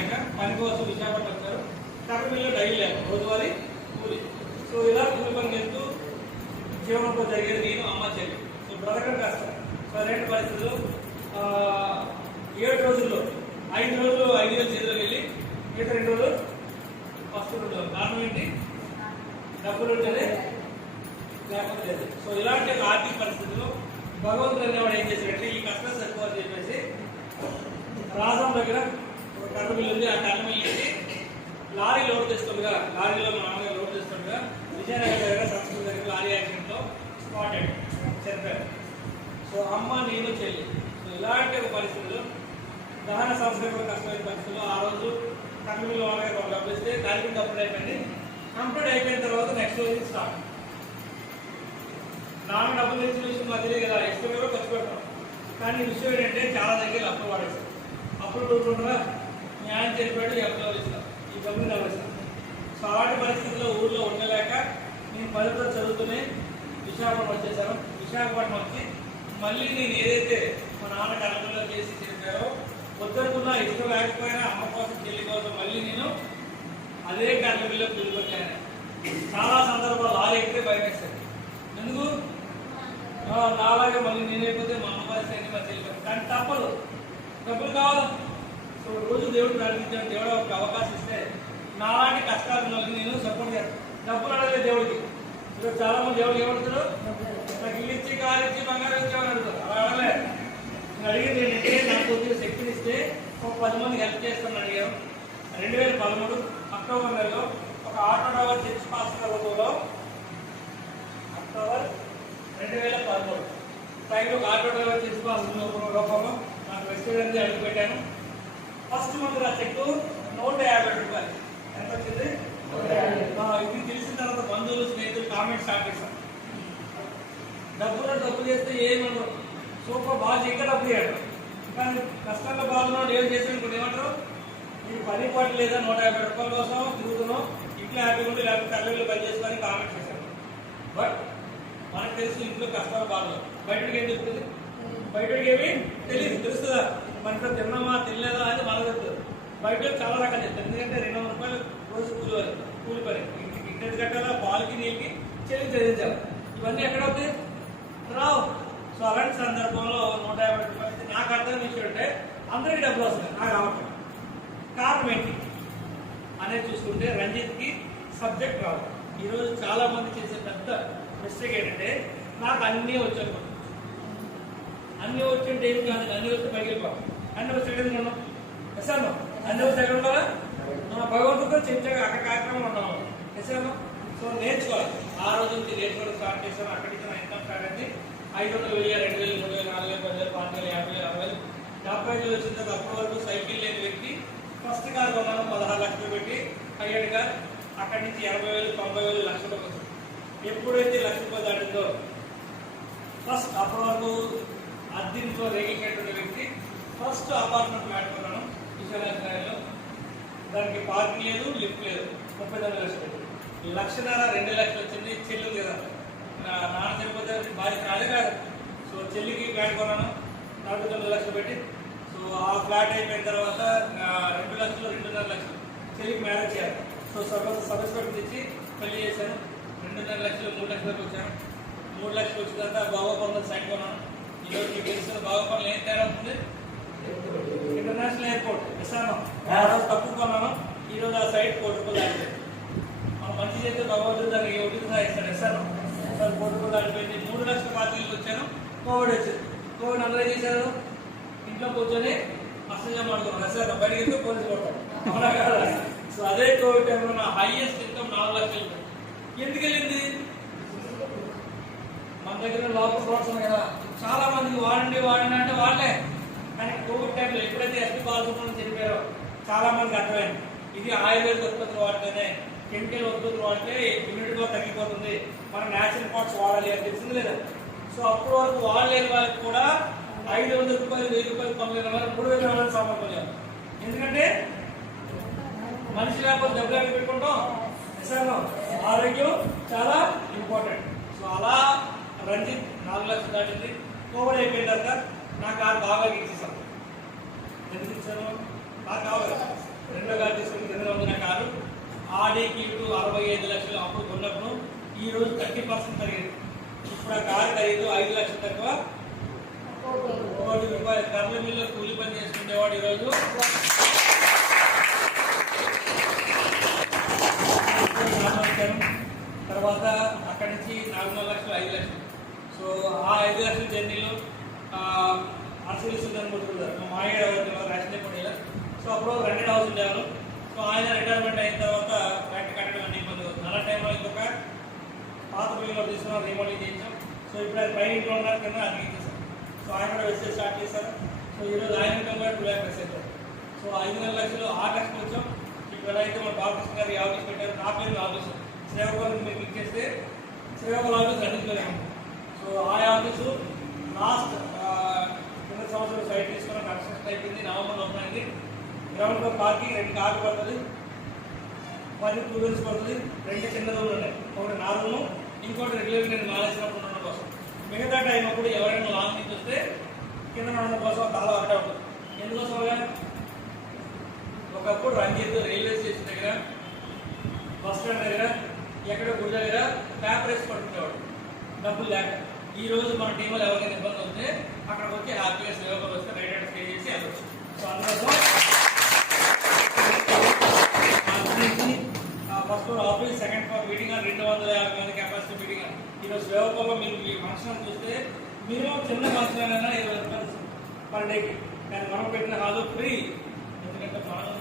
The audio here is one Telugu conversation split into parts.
లేక పని కోసం విశాఖపట్నం వచ్చారు. కర్నూలులో డైలీ లేక రోజువారీ కూలి. సో ఇలా కూలి పని చేస్తూ జీవనంతో జరిగేది నేను, అమ్మ, చెల్లి. సో బ్రతకడం కష్టం. సో అలాంటి పరిస్థితుల్లో 7 రోజుల్లో 5 రోజులు 5,000 చేతిలోకి వెళ్ళి మిగతా 2 రోజులు ఫస్ట్ రోజులు. కారణం ఏంటి? డబ్బులు ఉంటేనే లేకపోతే లేదు. సో ఇలాంటి ఆర్థిక పరిస్థితుల్లో భగవంతుడు అనేవాడు ఏం చేశాడంటే ఈ కష్టం సరిపోదని చెప్పేసి రాజం దగ్గర ఒక కర్ర మిల్లు ఉంది. ఆ కర్ర మిల్లు నుంచి లారీ లోడ్ చేస్తుండగా, లారీలో మా నాన్నగారు లోడ్ చేస్తుండగా విజయనగరం దగ్గర సంస్కృతి దగ్గర లారీ యాక్సిడెంట్లో స్పాట్ అయ్యాడు, చనిపోయాడు. సో అమ్మ, నేను, చెల్లి. సో ఇలాంటి ఒక పరిస్థితుల్లో దహన సంస్కరణ కూడా కష్టమైన పరిస్థితుల్లో ఆ రోజు కర్ర మిల్లు వాళ్ళకి డబ్బిస్తే కార్యక్రమం కంప్లీట్ అయిపోయింది. కంప్లీట్ అయిపోయిన తర్వాత నెక్స్ట్ రోజు స్టార్ట్. నాన్న డబ్బులు తెచ్చిన విషయం మాకు తెలియదు కదా, ఇష్టం కూడా ఖర్చు పెడతాం. కానీ విషయం ఏంటంటే చాలా దగ్గర అప్పులు వాడేస్తాం. అప్పులు పెట్టుకుంటారా న్యాయం చెప్పాడు, ఈ అప్పులు ఇస్తాం, ఈ డబ్బులు నవ్విస్తాం. సో అలాంటి పరిస్థితుల్లో ఊళ్ళో ఉండలేక నేను 10వ చదువుతూనే విశాఖపట్నం వచ్చేసాను. విశాఖపట్నం వచ్చి మళ్ళీ నేను ఏదైతే మా నాన్న కర్మలో చేసి చెప్పారో వద్దనుకున్నా, ఇష్టం లేకపోయినా అమ్మ కోసం, చెల్లి కోసం మళ్ళీ నేను అదే కర్మలో పిలుపుకొచ్చాను. చాలా సందర్భాలు లారీ ఎక్కితే భయం వేస్తాను. ఎందుకు? నాలాగే మళ్ళీ నేనైపోతే మా అమ్మ పరిస్థితి మా చెల్లి. కానీ తప్పదు, డబ్బులు కావాలి. సో రోజు దేవుడు ప్రార్థించాను, దేవుడు ఒక అవకాశం ఇస్తే నాలాంటి కష్టాలు మళ్ళీ నేను సపోర్ట్ చేస్తాను. డబ్బులు అడగలేదు దేవుడికి. ఇప్పుడు చాలా మంది దేవుడు ఏమడుతారు? నాకు ఇల్లు ఇచ్చి, కారు ఇచ్చి, బంగారం ఇచ్చామని అడుగుతారు. అలా అడగలేదు. నేను అడిగింది ఏంటంటే నాకు కొద్దిగా శక్తిని ఇస్తే ఒక 10 మందికి హెల్ప్ చేస్తామని అడిగాను. 2013 అక్టోబర్ నెలలో ఒక ఆటో డ్రైవర్ చర్చ్ పాస్టర్ రూపంలో అక్టోబర్ 2013 టైంలో ఒక ఆటో డ్రైవర్ చర్చ్ పాస్టర్ రూపంలో నాకు రెస్టారెంట్ అడుగు పెట్టాను. ఫస్ట్ మంత్ నా చెక్కు 150 రూపాయలు. ఎంత వచ్చింది? ఇది తెలిసిన తర్వాత బంధువులు, స్నేహితులు కామెంట్ స్టార్ట్ చేశాను. డబ్బులు చేస్తే ఏమన్నారు, సూపర్ బాగా ఇంకా డబ్బు చేయడం. కానీ కష్టంగా బాగున్నాడు ఏం చేసాను ఇప్పుడు ఏమంటారు, నీకు పని పాటు లేదా 150 రూపాయల కోసం తిరుగుతున్నావు, ఇంట్లో హ్యాపీగా ఉండి లేకపోతే తల్లిలో పని చేసుకొని కామెంట్ చేశాను. బట్ మనకు తెలుసు ఇంట్లో కష్టాలు బాగున్నావు. బయటకి ఏం చెప్తుంది? బయటకి ఏమి తెలియదు. తెలుస్తుందా మన ఇంట్లో తిన్నామా తినలేదా అని మనకు చెప్తుంది. బయట చాలా రకాలు చెప్తారు. ఎందుకంటే 200 రూపాయలు రోజు కూలి పని, ఇంటి కట్టాలా, పాలకి, నీళ్ళకి చెల్లించాలి. ఇవన్నీ ఎక్కడ అవుతాయి? రావు. సో అలాంటి సందర్భంలో 150 రూపాయలు నాకు అర్థం విషయం అంటే అందరికీ డబ్బులు వస్తాయి, నాకు రావట్లేదు. కారణం ఏంటి అనేది చూసుకుంటే రంజిత్కి సబ్జెక్ట్ రావు. ఈరోజు చాలా మంది చేసే పెద్ద మిస్టేక్ ఏంటంటే నాకు అన్నీ వచ్చాను, అన్నీ వచ్చింటే ఏమి కాదు, అన్నీ వస్తే పైకి వెళ్ళిపోవాలి. అన్నీ వస్తే ఎక్కడ ఉన్నాం ఎసాను, అన్నీ వస్తే ఎక్కడ ఉండాలా? మన భగవంతుడితో చర్చగా అక్కడ కార్యక్రమం ఉన్నాము ఎసాను. సో నేర్చుకోవాలి. ఆ రోజు నుంచి నేర్చుకోవడం స్టార్ట్ చేశాను. అక్కడి నుంచి నా ఇన్కమ్ స్టార్ట్ అయింది. 500, 1000, 2000, 3000, 4000, 5000, 5000, 60,000, 70,000 వచ్చిన తర్వాత అప్పటి వరకు సైకిల్ లేని వ్యక్తి ఫస్ట్ కార్ కొన్నాను 16 లక్షలు పెట్టి, హైయర్ కార్. అక్కడి నుంచి 80,000, 90,000, లక్ష రూపాయలు వచ్చింది. ఎప్పుడైతే 1,00,000 రూపాయలు దాటిందో ఫస్ట్ అప్పటి వరకు అద్దెంతో రేగినటువంటి వ్యక్తి ఫస్ట్ అపార్ట్మెంట్ ఫ్లాట్ కొన్నాను విశాఖలో. దానికి పార్కింగ్ లేదు, లిఫ్ట్ లేదు. 39 లక్షలు. 1,50,000, 2 లక్షలు వచ్చింది. చెల్లి కదా, నాన్న చనిపోతే భార్య కాదే కాదు. సో చెల్లికి ఫ్లాట్ కొన్నాను 49 లక్షలు పెట్టి. సో ఆ ఫ్లాట్ అయిపోయిన తర్వాత 2 లక్షలు, 2.5 లక్షలు చెల్లికి మ్యారేజ్ చేయాలి. సో సబ్స్క్రైబ్ తెచ్చి పెళ్లి చేశాను. 2.5 లక్షలు, 3 లక్షలకు వచ్చాను. 3 లక్షలు వచ్చిన తర్వాత బాగోపల్లి సైట్ కొన్నాను. ఈరోజు మీకు తెలిసిన బాగోపల్లి ఏం తేడా ఉంటుంది? ఇంటర్నేషనల్ ఎయిర్పోర్ట్ ఇస్తాను. ఆ రోజు తక్కువ కొన్నాను, ఈరోజు ఆ సైట్ 1 కోటి రూపాయలు దాటిపోయింది. మనం మంచి చేస్తే భగవంతుడు దానికి ఒకటి ఇస్తాడు. ఇస్తాను 1 కోటి రూపాయలు దాటిపోయింది. 3 లక్షల పార్టీలకు వచ్చాను. కోవిడ్ వచ్చింది. కోవిడ్ అందరూ ఏం చేశారు? ఇంట్లో కూర్చొని అసలు అనుకున్నాను. ఇస్తాను బయటకి వెళ్తే పోలీసు కొడతాడు. అవునా కదా? సో అదే కోవిడ్ టైంలో నా హైయెస్ట్ ఇన్కమ్ 4 లక్షలు. ఎందుకు వెళ్ళింది? మన దగ్గర లోకల్ ప్రోడక్ట్స్ ఉన్నాయి కదా, చాలా మందికి వాడండి అంటే వాళ్ళే. కానీ కోవిడ్ టైంలో ఎప్పుడైతే ఎస్పీ బాలసుబ్రహ్మణ్యం చెప్పారో చాలా మందికి అర్థమైంది. ఇది ఆయుర్వేద ఉత్పత్తులు వాడితేనే, కెమికల్ ఉత్పత్తులు వాడితే ఇమ్యూనిటీ పవర్ తగ్గిపోతుంది, మనం న్యాచురల్ పార్ట్స్ వాడాలి అని తెలిసింది లేదా? సో అప్పటి వరకు వాడలేని వాళ్ళకి కూడా 500 రూపాయలు, 1000 రూపాయలు పొందలేని వాళ్ళు 3,000 రూపాయలు సమర్పించారు. ఎందుకంటే మనిషి లేకపోతే డబ్బులు పెట్టుకుంటాం. ఆరోగ్యం చాలా ఇంపార్టెంట్. సో అలా రంజిత్ 4 లక్షలు దాటింది. కోవిడ్ అయిపోయిన తర్వాత నా కారు బాగా ఇచ్చేసాను. ఎందుకు ఇచ్చాను? నాకు కావాలి. ఆడికి 65 లక్షలు అప్పుడు కొన్నప్పుడు ఈ రోజు 30% పెరిగింది. ఇప్పుడు ఆ కారు ఖరీదు 5 లక్షలు తక్కువ 1 కోటి రూపాయలు. కర్ల మిల్లు కూలి పని చేసుకునేవాడు ఈరోజు తర్వాత అక్కడి నుంచి 4 లక్షలు 5 లక్షలు. సో ఆ 5 లక్షల జర్నీలో ఆర్సీలు అనుకుంటున్నారు మా మాయ రేషన్ డిపోటీలో. సో అప్పుడు రెంటెడ్ హౌస్ ఉండేవారు. సో ఆయన రిటైర్మెంట్ అయిన తర్వాత ఫ్యాక్టరీ కట్టడం అన్ని ఇబ్బంది అవుతుంది. అలా టైంలో ఇంకొక పాత బిల్లులో తీసుకున్నాం, రీమోడలింగ్ చేయించాం. సో ఇప్పుడు అది పైన ఇంట్లో ఉన్నారు కింద అది చేశారు. సో ఆయన కూడా వెస్టేజ్ స్టార్ట్ చేశారు. సో ఈరోజు ఆయన ఇన్కమ్ కూడా 2 lakh అవుతారు. సో 5 లక్షలు ఆ టెక్స్కి వచ్చాం. ఇప్పుడు ఎలా అయితే మన బాలకృష్ణ గారు ఈ ఆఫీస్ పెట్టారు, నా పేరు ఆఫీసు శ్రీకాకుళం మీరు క్లిక్ చేస్తే శ్రీకాకుళం ఆఫీస్ రెండింటిలోనే ఉంది. సో ఆ ఆఫీసు లాస్ట్ 2 సంవత్సరాలు సైట్ తీసుకున్న కన్స్ట్రక్షన్ అయిపోయింది. నవంబర్లో ఓపెన్ గ్రౌండ్ ఫ్లోర్ పార్కింగ్ 2 కార్లు పడుతుంది, 10 2 wheels పడుతుంది. 2 చిన్న రూమ్లు ఉన్నాయి, ఒకటి నా రూము, ఇంకోటి రెగ్యులర్ నేను మానేసినప్పుడు ఉండడం కోసం. మిగతా టైం అప్పుడు ఎవరైనా లాంగ్ నుంచి వస్తే కింద ఉండడం కోసం చాలా అడ్డా ఉంటుంది. ఎందుకోసంగా ఒకప్పుడు రంజిత్ రైల్వే స్టేషన్ దగ్గర, బస్ స్టాండ్ దగ్గర, ఎక్కడో గుడి దగ్గర పేపర్ వేసి పడుకునేవాడు డబ్బులు లేక. ఈ రోజు మన టీంలో ఎవరికైనా ఇబ్బంది వస్తే అక్కడికి వచ్చి హ్యాపీగా సేవకులు వస్తే రైట్ స్టే చేసి వెళ్ళచ్చు. సో అందుకోసం first floor office, second floor meeting 250 మంది కెపాసిటీ మీటింగ్. ఈరోజు సేవకుల్లో మీరు ఈ ఫంక్షన్ చూస్తే మినిమం చిన్న ఫంక్షన్ అయినా 20 రూపాయలు పర్ డేకి. కానీ మనం పెట్టిన హాలు ఫ్రీ, ఎందుకంటే మనం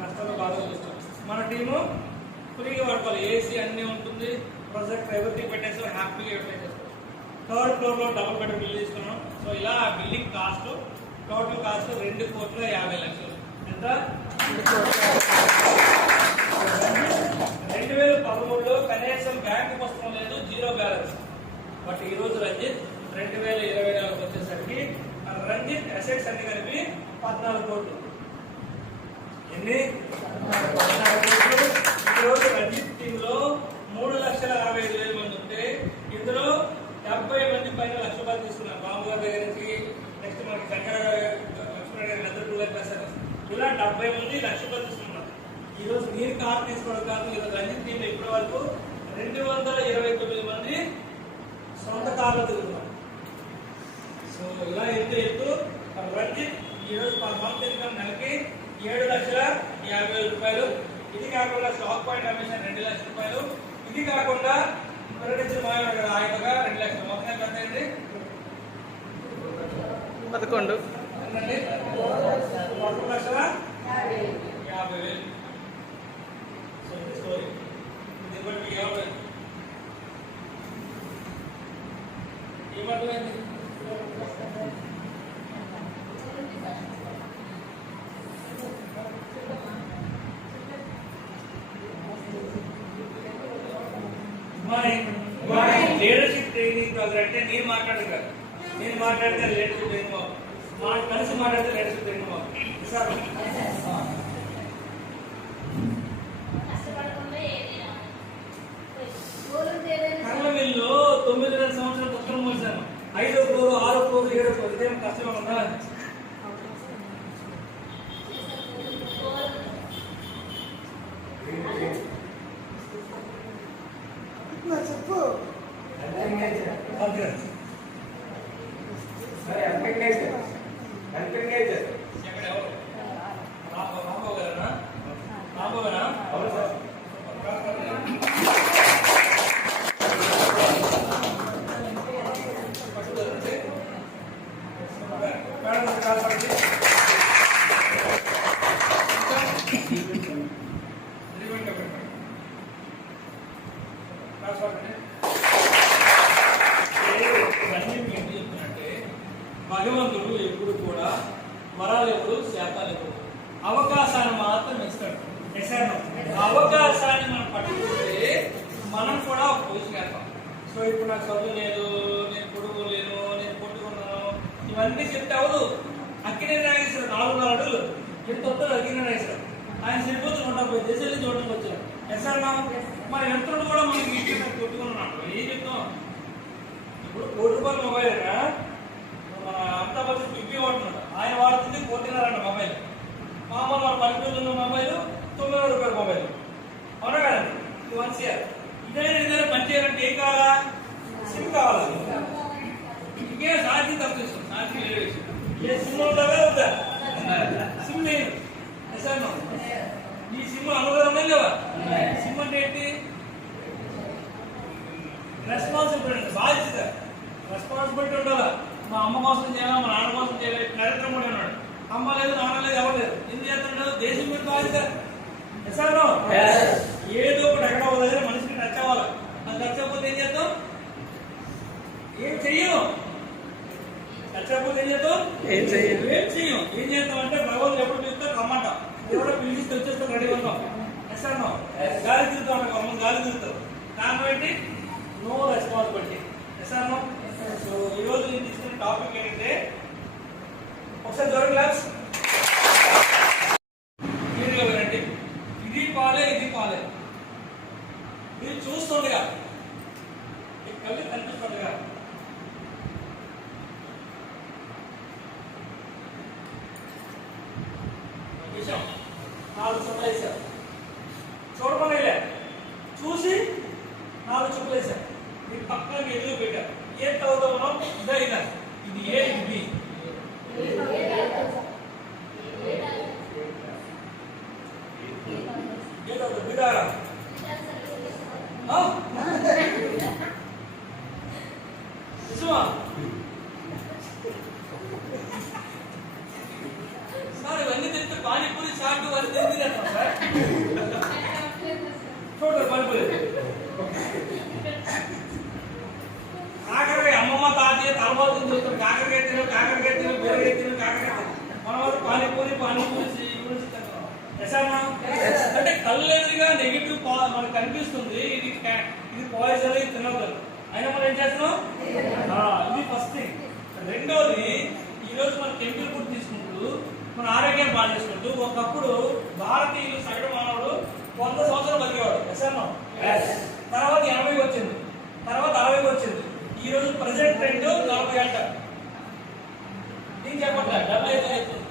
కష్టంలో బాగా చూస్తాం. మన టీము ఫ్రీగా వాడుకోవాలి, ఏసీ అన్నీ ఉంటుంది, ప్రొజెక్ట్ ఎవ్రీథింగ్ పెట్టేసి హ్యాపీగా యూటిలైజ్ చేస్తాం. 3rd ఫ్లోర్లో డబుల్ బెడ్ బిల్లు తీసుకున్నాం. సో ఇలా బిల్డింగ్ కాస్ట్ టోటల్ కాస్ట్ 2,50 లక్షలు. ఎంత? 2013లో కనీసం బ్యాంకు పుస్తకం లేదు, 0 బ్యాలెన్స్. బట్ ఈ రోజు రంజిత్ 2024 వచ్చేసరికి రంజిత్ అసెట్స్ అన్ని కలిపి 14 కోట్లు. ఎన్ని? 14 కోట్లు. ఈరోజు రంజిత్ టీంలో 3,55,000 మంది ఉంటే ఇందులో 70 మంది పైన ₹1,00,000 తీసుకున్నారు. బాబు గారి దగ్గర నుంచి నెక్స్ట్ మనకి శంకర లక్ష్మణ గారి 2 lakh+. ఇలా 70 మంది ₹1,00,000 తీసుకున్నారు. ఈరోజు మీరు కార్ తీసుకోవడం కాదు, ఈరోజు రంజిత్ టీంలో ఇప్పటి వరకు 229 మంది సొంత కార్లో తిరుగుతున్నారు. సో ఇలా ఎత్తు రంజిత్ ఈరోజు పర్ మంత్ ఇన్కమ్ నెలకి 7,50,000 రూపాయలు. ఇది కాకుండా స్టాక్ పాయింట్ అమ్మేషన్ 2 లక్షల రూపాయలు. ఇది కాకుండా ప్రకటించిన మాయగా ఆయనగా 2 లక్షలు. మొత్తం ఎంత అయింది? 11 ఎంతండి? 1,50,000. సో ఇది స్టోరీ. ఇది బట్టి ఏమర్థమైంది? లీడర్షిప్ ట్రైనింగ్ అంటే నేను మాట్లాడదు కదా, నేను మాట్లాడితే లీడర్షిప్ ట్రైనింగ్ కలిసి మాట్లాడితే లీడర్షిప్ ట్రైనింగ్ సార్. కర్ల మిల్లు 9 సంవత్సరాలు పుస్తకం మోసాను. 5వ ఫ్లోర్, 6వ ఫ్లోర్, 7వ ఫ్లోర్. ఇదేం కష్టంగా ఉందా? చెప్పు. ఎక్కడ ఎవరు? రాంబాబు గారా? రాంబాబు గారా? అవును సార్. భగవంతుడు ఎప్పుడు కూడా వరాలు ఎప్పుడు శాతాలు ఎప్పుడు అవకాశాన్ని మాత్రం ఇస్తాడు. అవకాశాన్ని మనం పట్టుకుంటే మనం కూడా ఒక పొజిషన్ వెళ్తాం. సో ఇప్పుడు నాకు చదువు లేదు, నేను పొడుగు లేను, నేను పొట్టుకున్నాను, ఇవన్నీ చెప్తే అవదు. అక్కినే నాగేశ్వరం 4 అడుగులు ఎంత వస్తారు. అక్కినే నాగేశ్వరం ఆయన సరిపోతు 150 దేశాల నుంచి చూడడానికి వచ్చారు. ఎస్ఆర్ మన ఎంతడు కూడా మనకి ఇష్టం కొట్టుకున్నాడు. ఏం చెప్తాం? ఇప్పుడు ₹1,00,000 మొబైల్ అయినా మన అంతా వచ్చి 50 వాడుతున్నాడు. ఆయన వాడుతుంది 1,40,000 మొబైల్. మామూలు మన 12 ఉన్న మొబైల్ ₹900 మొబైల్. అవునా కదండి? ఇది 1 CR. ఇదైనా పని చేయాలంటే ఏం కావాలా? సిమ్ కావాలా? ఇంకేం ఛార్జింగ్ తక్కువ ఇస్తాం, ఛార్జింగ్ వేరే విషయం. ఏ సిమ్ ఉంటుందా వద్దా? సిమ్ లేదు. ఎసాను ఈ సిమ్ అనుభవం ఉన్నాయి లేవా? సిమ్ అంటే ఏంటి? రెస్పాన్సిబిలిటీ, బాధ్యత. రెస్పాన్సిబిలిటీ ఉండాలా? మా అమ్మ కోసం చేయాలా, మా నాన్న కోసం చేయాలి. నరేంద్ర మోడీ అన్నాడు, అమ్మ లేదు, నాన్న లేదు, ఎవరు లేదు. ఎందుకు చేస్తున్నాడు? దేశం మీద బాధ్యత. ఎసాను ఏదో ఒకటి ఎక్కడ దగ్గర మనిషికి టచ్ అవ్వాలి. అది టచ్ అవ్వకపోతే ఏం చేద్దాం? ఏం చెయ్యం. టచ్ అవ్వకపోతే ఏం చేద్దాం? ఏం చెయ్యం. ఏం చేద్దాం అంటే భగవంతుడు ఎప్పుడు పిలుస్తా రమ్మంట, ఎవరో పిలిస్తే వచ్చేస్తాం, రెడీ ఉన్నాం. ఎసాను గాలి తిరుగుతాం, అమ్మ గాలి తిరుగుతాం. కారణం ఏంటి? No responsibility. ఎసాను సో ఈరోజు నేను తీసుకున్న టాపిక్ ఏంటంటే, ఒకసారి జోరు క్లాస్ క్లియర్గా వినండి. ఇది పాలే, ఇది పాలే. మీరు చూస్తుండగా, మీకు కళ్ళు కనిపిస్తుండగా విషయం 4 చుక్కలు వేశారు. చూడకుండా చూసి 4 చుక్కలు వేశారు. మీ పక్కన ఎదురు పెట్టారు. ఏ చదువుతాం మనం? ఇదా ఇదా? ఇది ఏ, ఇది బి. ఏ చదువు? బిడారా? నిజమా? సార్ ఇవన్నీ తెలిస్తే పానీపూరి చాటు అని తెలియదు సార్. చూడరు పానీపూరి. కాకరకాయ అమ్మమ్మ తాతయ్య తలబాతులు చూస్తారు. కాకరకాయ తిను, కాకరకాయ తిను, బీరకాయ తిను, కాకరకాయ తిను. మన వాళ్ళు పానీపూరి గురించి తింటాం. అంటే కళ్ళు ఎదురుగా నెగిటివ్ మనకు కనిపిస్తుంది. ఇది పాయిజన్, ఇది తినవద్దు. అయినా మనం ఏం చేస్తున్నాం? ఇది ఫస్ట్ థింగ్. రెండోది, ఈరోజు మనం కెమికల్ ఫుడ్ తీసుకుంటూ మన ఆరోగ్యాన్ని బాగా చేసుకుంటూ, ఒకప్పుడు భారతీయులు సగటు మానవుడు 100 సంవత్సరాలు బతికేవాడు. ఎస్ఆర్ తర్వాత 80 వచ్చింది, తర్వాత 60 వచ్చింది. ఈ రోజు ప్రజెంట్ ట్రెండ్ 40 అంట. నేను చెప్పట్లే, 70 చెప్తుంది.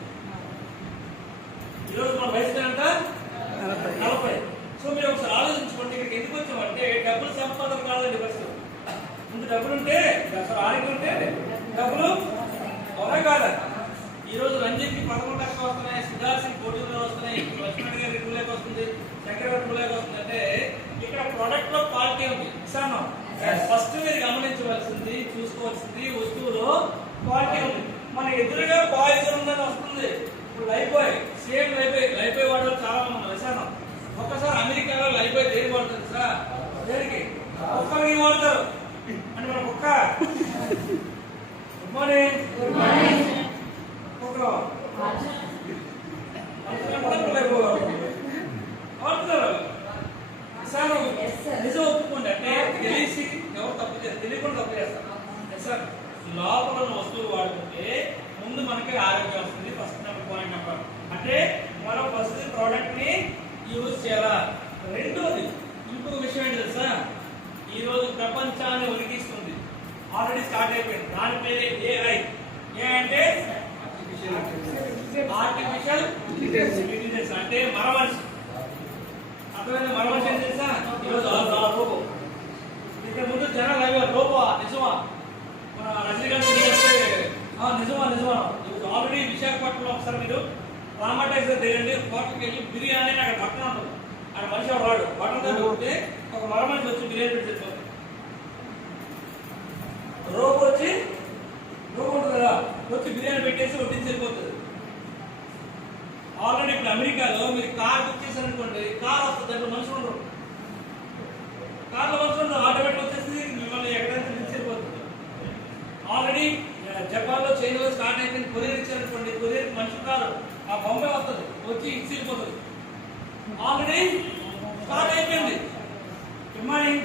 ఈరోజు మన వయసు ఎంత? 40. సో మీరు ఒకసారి ఆలోచించుకోండి, ఇక్కడికి ఎందుకు వచ్చామంటే డబ్బులు సంపాదన కాదండి. ఫస్ట్ ముందు డబ్బులు ఉంటే, అసలు ఆరోగ్యం ఉంటే డబ్బులు అవే కాదా? ఈ రోజు రంజిత్కి 11 లక్షలు వస్తున్నాయి, సిద్ధార్థ్ 1 కోటి వస్తున్నాయి, లక్ష్మణ్ గారి 2 లక్షలు వస్తుంది, శంకర్ గారు 2 లక్షలు వస్తుంది. అంటే ఇక్కడ ప్రొడక్ట్ లో క్వాలిటీ ఉంది. ఇస్తాను ఫస్ట్ మీరు గమనించవలసింది, చూసుకోవాల్సింది, వస్తువులో క్వాలిటీ ఉంది. మన ఎదురుగా పాయిజన్ ఉందని వస్తుంది. ఇప్పుడు Lifebuoy, same Lifebuoy వాడడం చాలా మంది విశానం. ఒక్కసారి అమెరికాలో లైఫ్ బాయ్ దేనికి వాడుతుంది సార్? దేనికి? కుక్కలకి వాడతారు. అంటే మన కుక్క గుడ్ మార్నింగ్ కుక్క వాడుతున్నారు. నిజం ఒప్పుకోండి. అంటే తెలిసి ఎవరు తప్పు చేస్తారు, తెలియకుండా తప్పు చేస్తారు. సార్ లోపల ఉన్న వస్తువులు వాడుకుంటే ముందు మనకి ఆరోగ్యం వస్తుంది. First point number. అంటే మనం ఫస్ట్ ప్రోడక్ట్ ని యూజ్ చేయాలా. రెండోది, ఇంకొక విషయం ఏంటి తెలుసా? ఈ రోజు ప్రపంచాన్ని ఉనికిస్తుంది, ఆల్రెడీ స్టార్ట్ అయిపోయింది. దాని పేరే AI. ఏ అంటే ఆర్టిఫిషియల్ ఇంటెలిజెన్స్. అంటే మరమనిషి. అర్థమైంది? మరమనిషి ఏం తెలుసా? ఈరోజు రోబో. ఇంతకు ముందు జనాలు అయ్యారు రోబో నిజమా? మన రజనీకాంత్ నిజమా? ఆల్రెడీ విశాఖపట్నంలో ఒకసారి మీరు రామటైజర్ దిగండి, హోటల్కి వెళ్ళి బిర్యానీ అక్కడ పక్కన ఉంటుంది. అక్కడ మనిషి రాడు, బట్టలు దగ్గర ఒక మరమనిషి వచ్చి బిర్యానీ పెట్టి చెప్తారు. రోబో ఉంటుంది కదా, వచ్చి బిర్యానీ పెట్టేసి వడ్డించి వెళ్ళిపోతుంది. ఆల్రెడీ ఇప్పుడు అమెరికాలో మీరు కార్ బుక్ చేశారనుకోండి, కార్ వస్తుంది, దాంట్లో మనుషులు ఉండరు. కార్లో మనుషులు ఉండరు, ఆటోమేటిక్ వచ్చేసి మిమ్మల్ని ఎక్కడైతే వెళ్ళిపోతుంది. ఆల్రెడీ జపాన్లో, చైనాలో స్టార్ట్ అయిపోయింది. కొరియర్ ఇచ్చారనుకోండి, కొరియర్ మనుషులు కాదు, ఆ బొమ్మే వస్తుంది, వచ్చి ఇచ్చి వెళ్ళిపోతుంది. ఆల్రెడీ స్టార్ట్ అయిపోయింది. Good morning.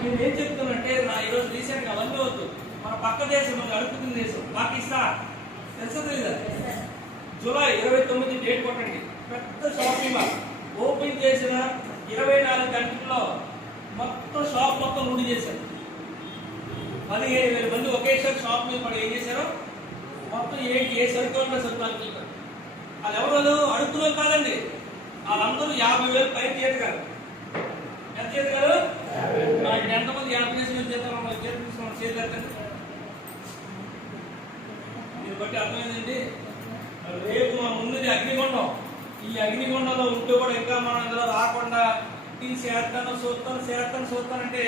నేను ఏం చెప్తానంటే, ఈరోజు రీసెంట్ గా అవన్నీ వద్దు. మన పక్క దేశం, మనకు అడుగుతున్న దేశం పాకిస్తాన్ తెలుసా తెలీదా? జూలై 29 డేట్ కొట్టండి. పెద్ద షాపింగ్ మాల్ ఓపెన్ చేసిన 24 గంటల్లో మొత్తం షాప్ మొత్తం లూడి చేశారు. 15,000 మంది ఒకేసారి షాప్ మీద పడి ఏం చేశారు? మొత్తం ఏ సరుకులు సరుకులు. అది ఎవరు అడుగుతున్నాం కాదండి, వాళ్ళందరూ 50,000 పై తీయరు కాదు. ఎంత చేస్తారు? ఇక్కడ ఎంతమంది 50 చేసిన చేస్తారు? చేతులు చేతులు దీన్ని బట్టి అర్థమైందండి. రేపు మనం ఉన్నది అగ్నిగుండం. ఈ అగ్నిగుండంలో ఉంటే కూడా ఇంకా మనం అందులో రాకుండా ఈ చేస్తాను చూస్తానంటే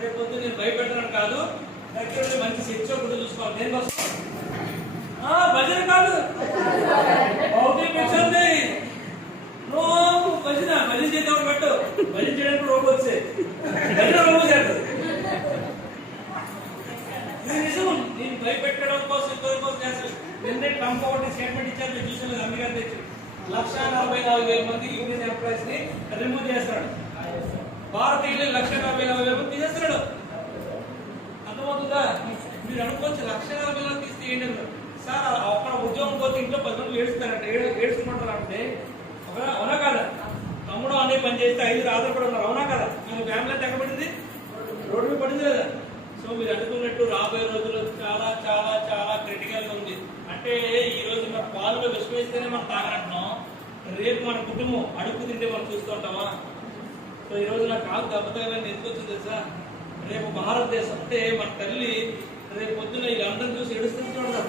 రేపు పొద్దు నేను భయపెట్టడం కాదు, దగ్గర మంచి శిక్ష కూడా చూసుకోవాలి. దేనికోసం? భజన కాదు, భౌతిక ఉంది. నువ్వు భజన చేసేవాడు పెట్టు, భజన చేయడానికి రోడ్డు వచ్చే భజన రోడ్డు చేస్తుంది. నిజం, నేను భయపెట్టడం కోసం ఇంకోసం చేస్తాను. నిన్నే ట్రంప్ ఒకటి స్టేట్మెంట్ ఇచ్చారు, నేను చూసాను. అమెరికా తెచ్చి 1,44,000 మంది యూనియన్ ఎంప్లాయీస్ ని రిమూవ్ చేస్తాడు. భారతీయులు 1,44,000 మంది తీసేస్తున్నాడు. అర్థమవుతుందా? మీరు అనుకోవచ్చు 1,40,000 తీస్తే ఏంటంటే సార్ అక్కడ ఉద్యోగం పోతే ఇంట్లో 10 మంది ఏడుస్తారంటే ఏడుచుకుంటారు అంటే అవునా కదా? తమ్ముడు అనే పని చేస్తే 5 ఆధారపడి ఉన్నారు. అవునా కదా? మీకు ఫ్యామిలీ అంతా ఎక్కడ పడింది? రోడ్డు మీద పడింది కదా? సో మీరు అనుకున్నట్టు రాబోయే రోజుల్లో చాలా చాలా చాలా క్రిటికల్ గా ఉంది. అంటే ఈ రోజు మన పాలలో విషం వేస్తేనే మనం తాగనంటున్నాం, రేపు మన కుటుంబం అడుగు తింటే మనం చూస్తుంటామా? సో ఈ రోజు నాకు కాదు దెబ్బతలని ఎందుకు వచ్చింది తెలుసా? రేపు భారతదేశం అంటే మన తల్లి రేపు పొద్దున వీళ్ళందరినీ చూసి ఏడుస్తుంటారు.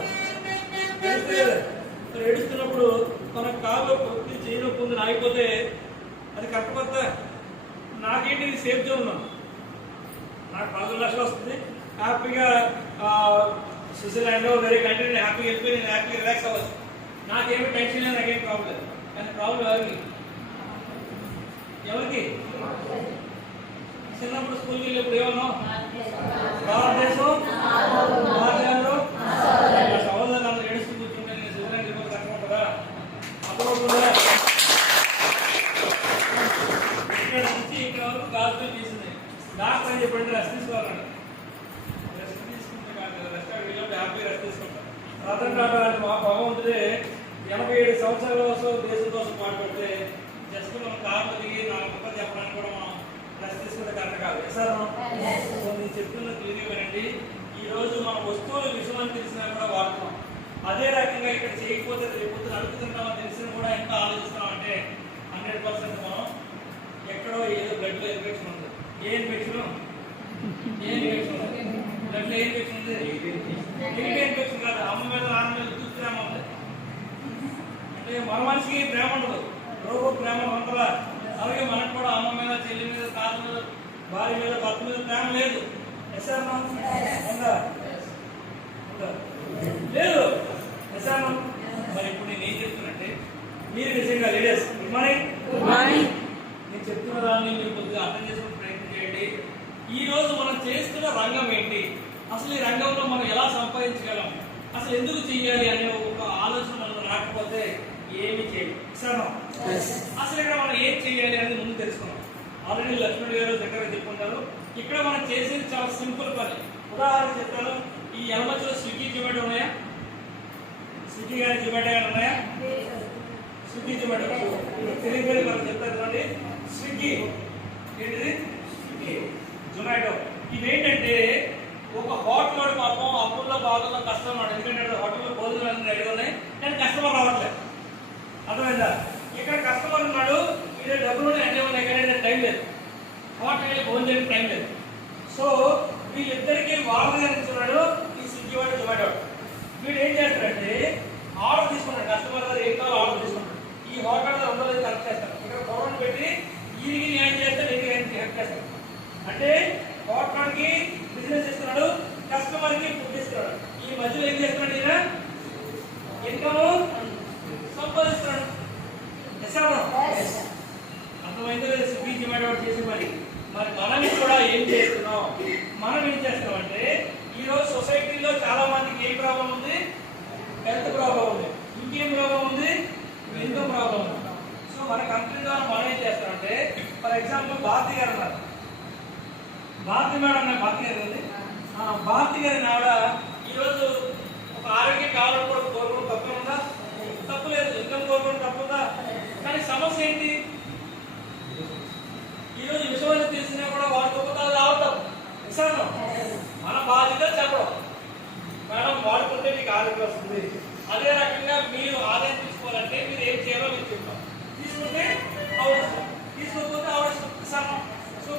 ఏడుస్తున్నప్పుడు మన కాళ్ళు పొద్దు చేయలో పొందిన ఆగిపోతే అది కరెక్ట్ కొత్త. నాకేంటి ఇది సేఫ్ జోన్ ఉన్నాను, నాకు 10 లక్షలు వస్తుంది, హ్యాపీగా స్విట్జర్లాండ్ వేరే కంట్రీ నేను హ్యాపీగా వెళ్ళిపోయి నేను హ్యాపీగా రిలాక్స్ అవ్వచ్చు. నాకేమి టెన్షన్ లేదు, నాకేం ప్రాబ్లం లేదు. కానీ ప్రాబ్లం ఎవరికి? చిన్నప్పుడు స్కూల్కి వెళ్ళినప్పుడు ఏమన్నా భారతదేశం సహోదరులు అందరూ ఏడుస్తూ కూర్చుంటే నేను స్విట్జర్లాండ్ వెళ్ళిపోతే కష్టం కదా. అప్పుడు ఇక్కడ నుంచి ఇక్కడ వరకు గాజులు తీసింది. డాక్టర్ అని చెప్పండి రెస్ట్ తీసుకోవాలండి. రెస్ట్ తీసుకుంటే కాదు కదా, రెస్ట్ వీళ్ళంటే హ్యాపీ రెస్ట్ తీసుకుంటాం. రతన్ టాటా అంటే మా భగవంతుడే 87 సంవత్సరాల కోసం దేశం కోసం పాటుపడితే జస్ట్ మనం కార్లు దిగి 4 ముక్కలు చెప్పడానికి కూడా మనం రెస్ట్ తీసుకుంటే కరెక్ట్ కాదు సార్. నేను చెప్తున్న క్లియర్గా వినండి. ఈ రోజు మన వస్తువులు విషయం తెలిసినా కూడా వాడుతున్నాం. అదే రకంగా ఇక్కడ చేయకపోతే రేపు నడుపుతున్నామని తెలిసిన కూడా ఎంత ఆలోచిస్తున్నాం అంటే 100% మనం ఎక్కడో ఏదో బ్లడ్ లో ఇన్ఫెక్షన్ ఉంది. ఏ ఇన్ఫెక్షన్? బ్లడ్ లో ఏ ఇన్ఫెక్షన్ ఉంది? ఇన్ఫెక్షన్ కాదు, అమ్మ మీద నాన్న మీద చూసి ప్రేమ ఉంది. అంటే మన మనిషికి ప్రేమ ఉండదు, రోగ ప్రేమ ఉంటుందా? అలాగే మనకు కూడా అమ్మ మీద, చెల్లి మీద, తాత మీద, భార్య మీద, భర్త మీద ప్రేమ లేదు. లేదు. మరి ఇప్పుడు నేను ఏం చెప్తున్నట్టే, మీరు నిజంగా లీడర్స్ గుడ్ మార్నింగ్. నేను చెప్తున్న దాన్ని మీరు కొద్దిగా అర్థం చేసుకుని ప్రయత్నం చేయండి. ఈ రోజు మనం చేస్తున్న రంగం ఏంటి, అసలు ఈ రంగంలో మనం ఎలా సంపాదించగలం, అసలు ఎందుకు చెయ్యాలి అనే ఒక ఆలోచన మనం రాకపోతే ఏమి చేయాలి అసలు ఇక్కడ మనం ఏం చేయాలి అనేది ముందు తెలుసుకున్నాం. ఆల్రెడీ లక్ష్మణ్ గారు దగ్గర చెప్పుకుంటారు. ఇక్కడ మనం చేసేది చాలా సింపుల్ పని. ఉదాహరణ చెప్తాను. ఈ ఎలమచ్చిలో స్విగ్గీ జొమాటో ఉన్నాయా? స్విగ్గీ కానీ జొమాటో కానీ ఉన్నాయా? స్విగ్గీ జొమాటో తెలియదు మనం చెప్తారు చూడండి. స్విగ్గీ ఏంటిది? స్విగ్గీ జొమాటో ఇవేంటంటే ఒక హోటల్ పాపం అప్పుల్లో బాగా కస్టమర్, ఎందుకంటే హోటల్లో భోజనాలు అన్ని రెడీ ఉన్నాయి కానీ కస్టమర్ రావట్లేదు. అర్థమైందా? ఇక్కడ కస్టమర్ ఉన్నాడు, వీళ్ళ డబ్బులు అన్నీ ఉన్నాయి కానీ టైం లేదు, హోటల్ వెళ్ళి భోజనం చేయడానికి టైం లేదు. సో వీళ్ళిద్దరికీ వారధిగా నిల్చున్నాడు ఈ స్విగ్గీ వాడు జొమాటో. వీడు ఏం చేస్తాడంటే ఆర్డర్ తీసుకున్నాడు, కస్టమర్ దగ్గర ఏం కావాలో ఆర్డర్ తీసుకున్నాడు. ఈ హోటల్ అందరూ కరెక్ట్ చేస్తారు. ఇక్కడ ఫోన్ పెట్టి ఈయనకి న్యాయం చేస్తాడు, ఈయనకి హెల్ప్ చేస్తాడు. అంటే హోటల్కి బిజినెస్ ఇస్తున్నాడు, కస్టమర్ కి ఫుడ్ ఇస్తున్నాడు. ఈ మధ్యలో ఏం చేస్తున్నాడు? ఈయన ఇన్కమ్ సంపాదిస్తున్నాడు. అర్థమైందో లేదు స్విగ్గీ జొమాటో చేసి మరి మనం కూడా ఏం చేస్తున్నాం? మనం ఏం చేస్తున్నాం అంటే ఈ రోజు సొసైటీలో చాలా మందికి ఏం ప్రాబ్లం ఉంది? హెల్త్ ప్రాబ్లం ఉంది. ఇంకేం ప్రాబ్లం ఉంది? ఇన్కమ్ ప్రాబ్లం ఉంది. సో మన కంపెనీ ద్వారా మనం ఏం చేస్తామంటే, ఫర్ ఎగ్జాంపుల్ భారతి గారు ఉన్నారు. భారతి మేడం భారతి గారు ఉంది. భారతి గారిని ఆవిడ ఈరోజు ఒక ఆరోగ్యం కావాలని కూడా కోరుకోవడం తప్పే ఉందా? తప్పు లేదు. ఇన్కమ్ కోరుకోవడం తప్పుందా? కానీ సమస్య ఏంటి? ఈరోజు విషయం తెలిసినా కూడా వాడుకోకపోతే రావటం విషయం. మన బాధ్యత చెప్పడం, మేడం వాడుకుంటే మీకు ఆరోగ్యం వస్తుంది. అదే రకంగా మీరు ఆదాయం తీసుకోవాలంటే మీరు ఏం చేయాలో మీరు చెప్తాం. తీసుకుంటే అవసరం, తీసుకోకపోతే అవసరం. సో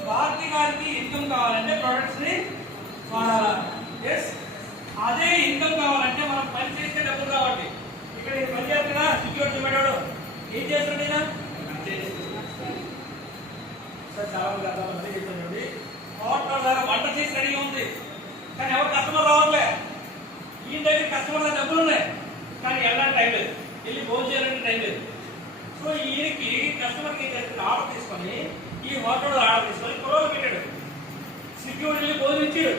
ఏం చేస్తున్నాడు ఈయన? సార్ చాలా మంది అర్థం చెప్తానండి. హోటల్ ద్వారా వంట చేసి రెడీగా ఉంది, కానీ ఎవరు కస్టమర్ రావట్లే. ఈయన దగ్గర కస్టమర్ డబ్బులు ఉన్నాయి, కానీ వెళ్ళడానికి టైం లేదు, వెళ్ళి భోజనం చేయాలంటే టైం లేదు. సో ఈయనకి కస్టమర్కి ఏం చేస్తాడు, ఆర్డర్ తీసుకొని ఈ హోటల్ ఆర్డర్ తీసుకొని కుర్రోలు పెట్టాడు. స్విగ్గీ వెళ్ళి భోజనం ఇచ్చాడు.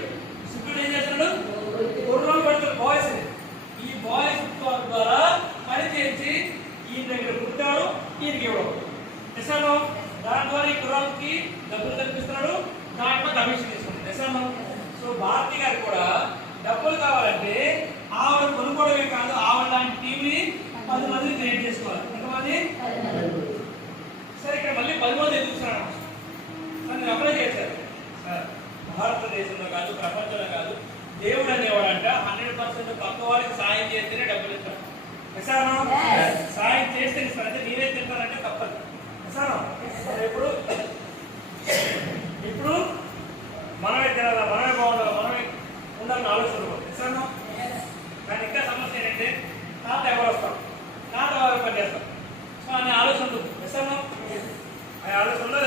స్విగ్గీ ఏం చేస్తున్నాడు, కుర్రోలు పెడతాడు బాయ్స్. ఈ బాయ్స్ ద్వారా పని చేసి ఈయన దగ్గర పుట్టాడు, ఈయనకి ఇవ్వడం నిశాను. దాని ద్వారా ఈ కుర్రాలకి డబ్బులు కల్పిస్తున్నాడు, దాంట్లో కమిషన్ తీసుకున్నాడు నిశాను. సో భారతి గారికి కూడా డబ్బులు కావాలంటే ఆవిడ కొనుక్కోవడమే కాదు, ఆవిడ లాంటి టీంని 10 మందిని క్రియేట్ చేసుకోవాలి. ఎంతమంది? సరే, ఇక్కడ మళ్ళీ 10 మంది ఎదుగుతున్నాడు. సార్ నేను అప్లై చేశాను సార్. భారతదేశంలో కాదు, ప్రపంచంలో కాదు, దేవుడు అనేవాడంట 100% పక్క వారికి సాయం చేస్తేనే డబ్బులు ఇస్తాడు. నిశాను సాయం చేస్తే ఇస్తాను, అంటే నేనే తింటానంటే తప్పదు. నిశాను ఇప్పుడు ఇప్పుడు మనమే తినాలా, మనమే బాగుండాలి, మనమే ఉండాలని ఆలోచన నిశాను. కానీ ఇంకా సమస్య ఏంటంటే తాత ఎవరు వస్తాం, తాత ఎవరు పని చేస్తాం. సో అనే ఆలోచన ఉంటుంది నిశాను. ఆ ఆలోచనలో